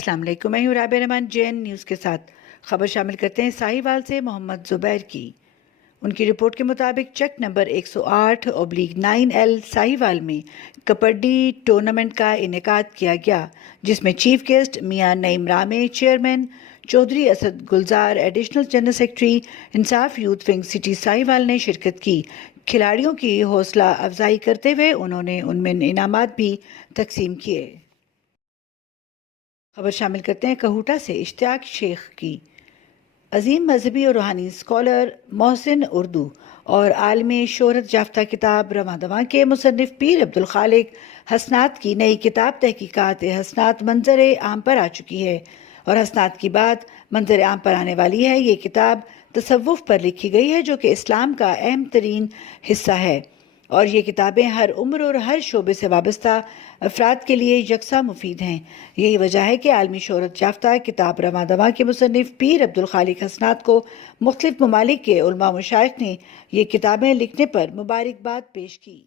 السلام علیکم، میں ہوں رابعہ رحمان جین نیوز کے ساتھ خبر شامل کرتے ہیں ساہیوال سے محمد زبیر کی۔ ان کی رپورٹ کے مطابق چیک نمبر 108/9L ساہیوال میں کبڈی ٹورنامنٹ کا انعقاد کیا گیا، جس میں چیف گیسٹ میاں نعیم رامے، چیئرمین چودھری اسد گلزار، ایڈیشنل جنرل سیکرٹری انصاف یوتھ ونگ سٹی ساہیوال نے شرکت کی۔ کھلاڑیوں کی حوصلہ افزائی کرتے ہوئے انہوں نے ان میں انعامات بھی تقسیم کیے۔ خبر شامل کرتے ہیں کہوٹہ سے اشتیاق شیخ کی۔ عظیم مذہبی اور روحانی اسکالر محسن اردو اور عالمی شہرت یافتہ کتاب رواں دواں کے مصنف پیر عبدالخالق حسنات کی نئی کتاب تحقیقات حسنات منظر عام پر آ چکی ہے، اور حسنات کی بات منظر عام پر آنے والی ہے۔ یہ کتاب تصوف پر لکھی گئی ہے، جو کہ اسلام کا اہم ترین حصہ ہے، اور یہ کتابیں ہر عمر اور ہر شعبے سے وابستہ افراد کے لیے یکساں مفید ہیں۔ یہی وجہ ہے کہ عالمی شہرت یافتہ کتاب رواں دواں کے مصنف پیر عبدالخالق حسنات کو مختلف ممالک کے علماء مشائخ نے یہ کتابیں لکھنے پر مبارکباد پیش کی۔